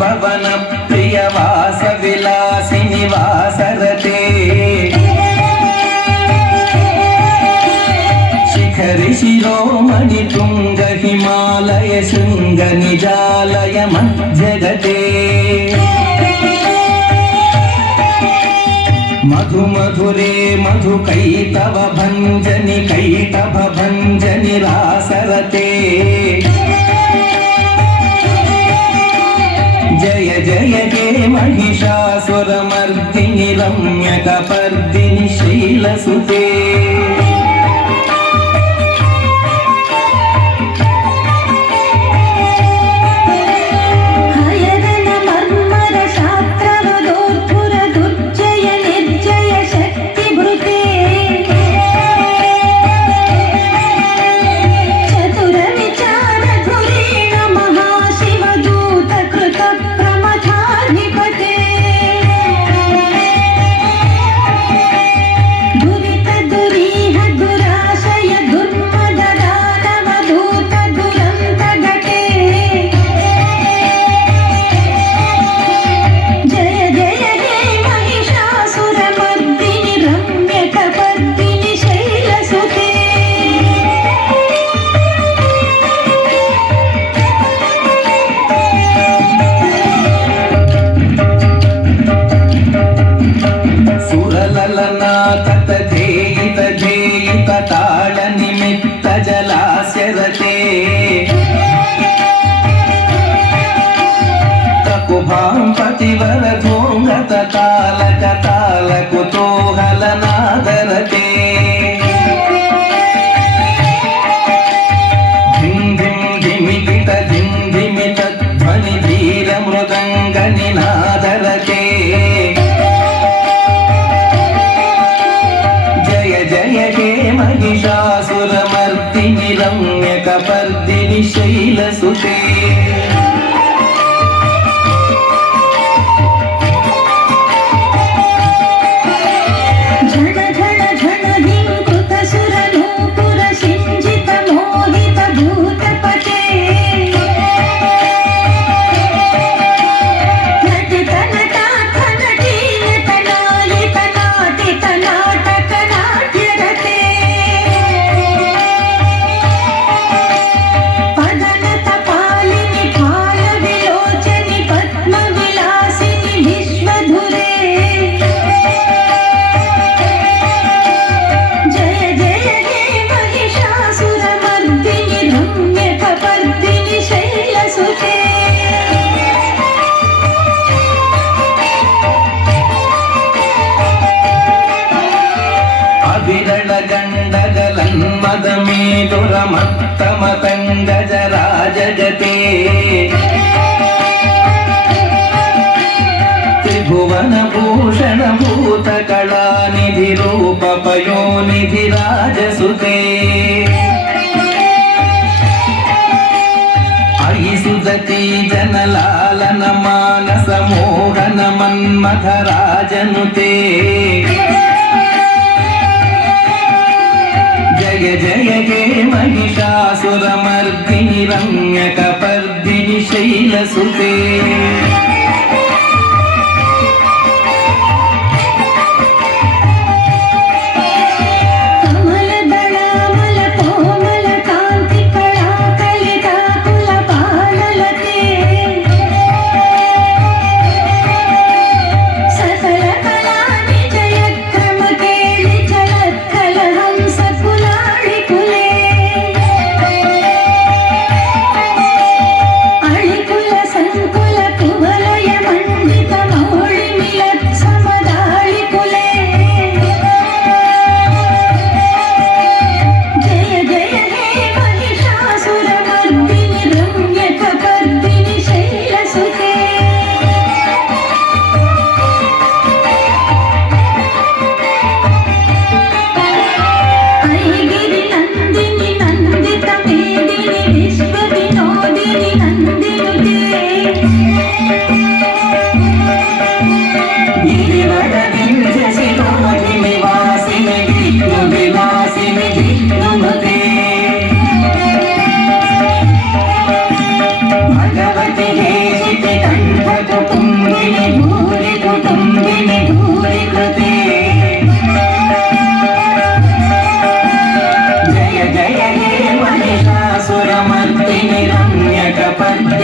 भवन प्रिय वास विलासिनी वासरते शिखरि शिरोमणि तुंग हिमालय शृंग निजालय मज्जगते मधु मधुरे मधु कैतव भंजनि कैतभ भंजनि रासरते जय जय हे महिषासुरमर्दिनि रम्यकपर्दिनि शैलसुते पतिवर धूंगत तालक तालक कुतूहल नादरते धिम धिम धिमित धिम धिमित ध्वनि धीर मृदंग निनादरते जय जय हे महिषासुरमर्दिनि रम्यकपर्दिनि शैलसुते मदमेदुरमत्तमतङ्गजराजगते त्रिभुवनभूषण भूतकलानिधिरूप पयोनिधिराजसुते अयिसुदती जनलालन मानस मोहन मन्मथराजनुते जय जय हे महिषासुरमर्दिनि रम्यकपर्दिनि शैलसुते रम्यकपर्दिनि